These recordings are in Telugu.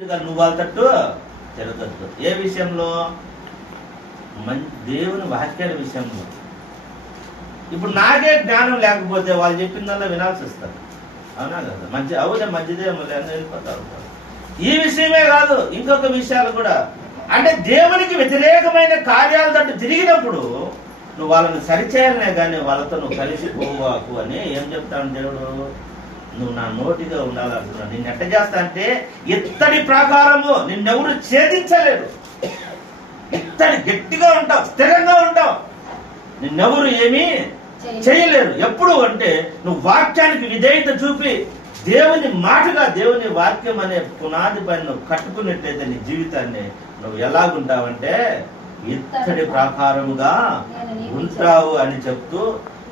నువ్వు వాళ్ళ తట్టు తిరగద్దు. ఏ విషయంలో? దేవుని వాక్యాల విషయంలో. ఇప్పుడు నాకే జ్ఞానం లేకపోతే వాళ్ళు చెప్పిందల్లా వినాల్సి వస్తారు. అవునా కదా? మంచిదే మళ్ళీ అని వెళ్ళిపోతా ఉంటారు. ఈ విషయమే కాదు, ఇంకొక విషయాలు కూడా. అంటే దేవునికి వ్యతిరేకమైన కార్యాల తట్టు తిరిగినప్పుడు నువ్వు వాళ్ళని సరిచేయాలనే కానీ వాళ్ళతో నువ్వు కలిసిపోవాకు అని ఏం చెప్తాను దేవుడు? నువ్వు నా నోటిగా ఉండాలంటున్నావు. నిన్ను ఎట్ట చేస్తా అంటే ఇత్తడి ప్రాకారము, నిన్నెవరు ఛేదించలేరు. ఇత్తడి గట్టిగా ఉంటావు, స్థిరంగా ఉంటావు, నిన్నెవరు ఏమీ చేయలేరు. ఎప్పుడు అంటే నువ్వు వాక్యానికి విధేయత చూపి దేవుని మాటగా దేవుని వాక్యం అనే పునాది పైన నువ్వు కట్టుకున్నట్లయితే నీ జీవితాన్ని నువ్వు ఎలాగుంటావంటే ఇత్తడి ప్రాకారముగా ఉంటావు అని చెప్తూ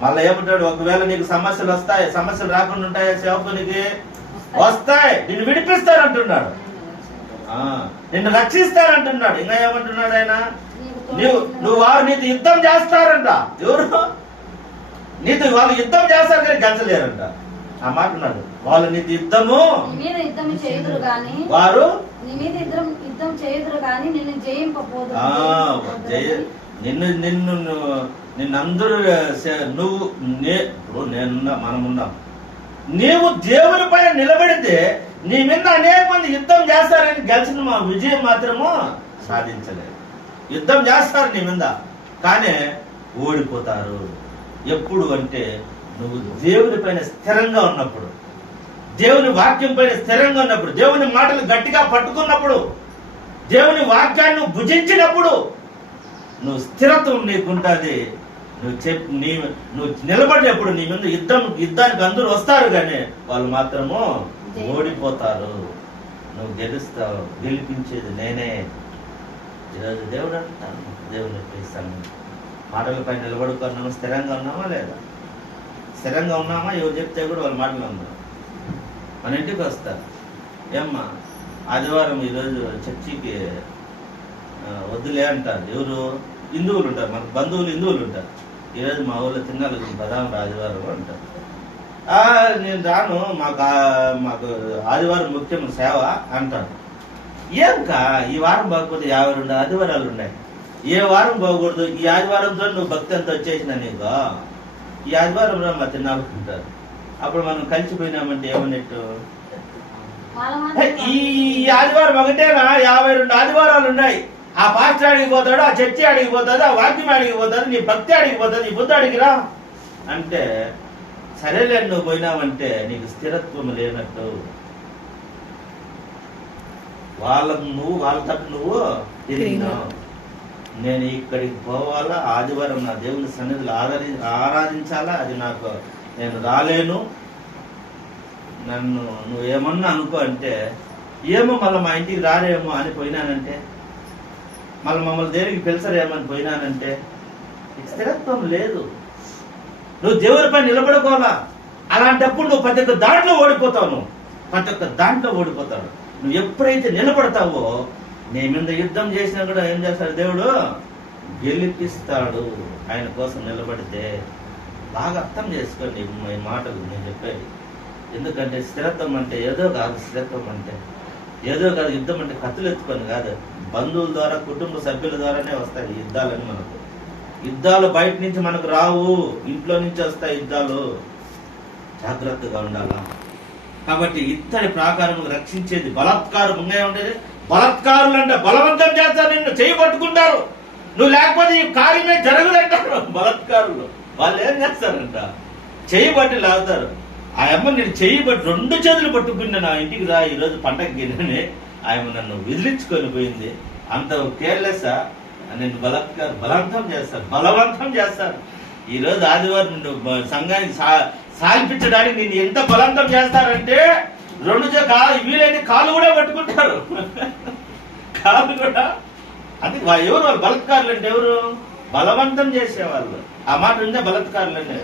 మళ్ళీ ఏమంటాడు? ఒకవేళ నీకు సమస్యలు వస్తాయి, సమస్యలు రాకుండా ఉంటాయా? సేవకునికి వస్తాయి, నిన్ను విడిపిస్తారంటున్నాడు, నిన్ను రక్షిస్తారంటున్నాడు. ఇంకా ఏమంటున్నాడు ఆయన? నువ్వు వారు నీతో యుద్ధం చేస్తారంట. ఎవరు? నీతో వాళ్ళు యుద్ధం చేస్తారు కానీ గెలిచలేరంట. ఆ మాట ఉన్నాడు. వాళ్ళు నీతో యుద్ధము వారు నిన్నందరూ నేనున్నా, మనమున్నాం. నీవు దేవుని పైన నిలబడితే నీ మీద అనేక మంది యుద్ధం చేస్తారని గెలిచిన మా విజయం మాత్రము సాధించలేదు. యుద్ధం చేస్తారు నీ మీద, కానీ ఓడిపోతారు. ఎప్పుడు అంటే నువ్వు దేవుని పైన స్థిరంగా ఉన్నప్పుడు, దేవుని వాక్యం పైన స్థిరంగా ఉన్నప్పుడు, దేవుని మాటలు గట్టిగా పట్టుకున్నప్పుడు, దేవుని వాక్యాన్ని భుజించినప్పుడు నువ్వు స్థిరత్వం నీకుంటుంది. నువ్వు నిలబడినప్పుడు నీ మీద యుద్ధానికి అందరూ వస్తారు, కానీ వాళ్ళు మాత్రము ఓడిపోతారు. నువ్వు గెలుస్తావు, గెలిపించేది నేనే. ఈరోజు దేవుడు అంటాను, దేవుని ప్రేమిస్తాను. మాటలపై నిలబడుకున్నామా? స్థిరంగా ఉన్నామా లేదా? స్థిరంగా ఉన్నామా? ఎవరు చెప్తే కూడా వాళ్ళ మాటలు ఉన్నాం. మన ఇంటికి వస్తారు, ఏమ్మా ఆదివారం ఈరోజు చర్చికి వద్దులే అంటారు. ఎవరు? హిందువులు ఉంటారు, మన బంధువులు హిందువులు ఉంటారు. ఈరోజు మా ఊళ్ళో తిన్నాలి బదాం ఆదివారం అంటారు. నేను రాను, మాకు ఆదివారం ముఖ్యం సేవ అంటాను. ఏంకా ఈ వారం బాగపోతే 52 ఆదివారాలు ఉన్నాయి, ఏ వారం బాగకూడదు? ఈ ఆదివారంతో నువ్వు భక్తి అంతా వచ్చేసిన నీకు ఈ ఆదివారం మా తినాలనుకుంటారు. అప్పుడు మనం కలిసిపోయినామంటే ఏమన్నట్టు? ఈ ఆదివారం ఒకటేనా? 52 ఆదివారాలు ఉన్నాయి. ఆ పాస్టర్ అడిగిపోతాడు, ఆ చర్చి అడిగిపోతుంది, ఆ వాక్యం అడిగిపోతుంది, నీ భక్తి అడిగిపోతుంది, నీ బుద్ధి అడిగిరా అంటే సరేలే నువ్వు పోయినావంటే నీకు స్థిరత్వం లేనట్టు. వాళ్ళ తట్టు నువ్వు తిరిగినావు. నేను ఇక్కడికి పోవాలా, ఆదివారం నా దేవుని సన్నిధిలో ఆరాధించాలా, అది నాకు నేను రాలేను, నన్ను నువ్వేమన్నా అనుకో అంటే ఏమో మళ్ళీ మా ఇంటికి రారేమో అని పోయినానంటే, మళ్ళీ మమ్మల్ని దేనికి పిలిచరేమని పోయినానంటే స్థిరత్వం లేదు. నువ్వు దేవునిపై నిలబడుకోవాలా. అలాంటప్పుడు నువ్వు ప్రతి ఒక్క దాంట్లో ఓడిపోతావు. ప్రతి ఒక్క దాంట్లో ఓడిపోతావు. నువ్వు ఎప్పుడైతే నిలబడతావో నీ మీద యుద్ధం చేసినా కూడా ఏం చేస్తాడు దేవుడు? గెలిపిస్తాడు. ఆయన కోసం నిలబడితే బాగా అర్థం చేసుకోండి ఈ మాటలు నేను చెప్పేది. ఎందుకంటే స్థిరత్వం అంటే ఏదో కాదు. స్థిరత్వం అంటే ఏదో కాదు. యుద్ధం అంటే కత్తులు ఎత్తుకొని కాదు, బంధువుల ద్వారా, కుటుంబ సభ్యుల ద్వారానే వస్తాయి యుద్ధాలని. మనకు యుద్ధాలు బయట నుంచి మనకు రావు, ఇంట్లో నుంచి వస్తాయి యుద్ధాలు. జాగ్రత్తగా ఉండాలా. కాబట్టి ఇత్తడి ప్రాకారం రక్షించేది బలాత్కారం ఉండే ఉండేది. బలాత్కారులు అంటే బలవంతం చేస్తారు, నిన్ను చేయి పట్టుకుంటారు, నువ్వు లేకపోతే ఈ కార్యమే జరగదంటారు. బలాత్కారులు వాళ్ళు ఏం చేస్తారంట? చెయ్యి పట్టి లాగుతారు. ఆ అమ్మ నేను చెయ్యి పట్టి 2 చేతులు పట్టుకున్నా, నా ఇంటికి రా ఈరోజు పంటకి అని ఆమె నన్ను విదిలించుకొని పోయింది. అంత కేర్లెస్ నిన్ను బలవంతం చేస్తారు. ఈరోజు ఆదివారం నిన్ను సంఘానికి సాగిపించడానికి నేను ఎంత బలవంతం చేస్తారంటే 2 వీలైతే కాళ్ళు కూడా పట్టుకుంటారు. కాళ్ళు కూడా. అది ఎవరు వాళ్ళు? బలత్కారులు అంటే ఎవరు? బలవంతం చేసేవాళ్ళు. ఆ మాట ఉందే, బలత్కారులు అంటే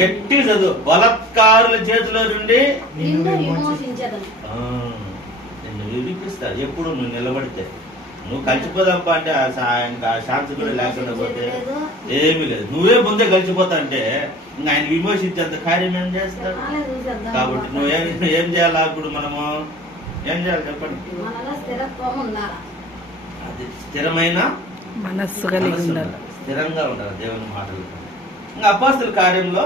గట్టి చదువు. బలత్కారుల చేతిలో నుండి నిన్ను విడిపిస్తారు. ఎప్పుడు నువ్వు నిలబడితే. నువ్వు కలిసిపోదాంపా అంటే ఆ శాంతి కూడా లేకుండా పోతే ఏమీ లేదు. నువ్వే ముందే కలిసిపోతా అంటే ఇంకా ఆయన విమోచించేంత కార్యం ఏం చేస్తాడు? కాబట్టి నువ్వేం చేయాలా? ఇప్పుడు మనము ఏం చేయాలి చెప్పండి? మనలో స్థిరత్వం ఉండాలి. అది స్థిరమైన మనస్సు కలిగి ఉండాలి. స్థిరంగా ఉండాలి దేవుని మాటలు. ఇంకా అపోస్తల కార్యంలో